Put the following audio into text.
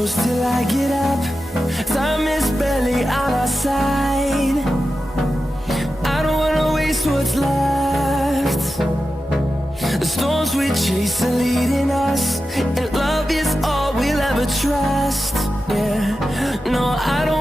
close till I get up. Time is barely on our side. I don't wanna waste what's left. The storms we chase are leading us, and love is all we'll ever trust. Yeah, no, I don't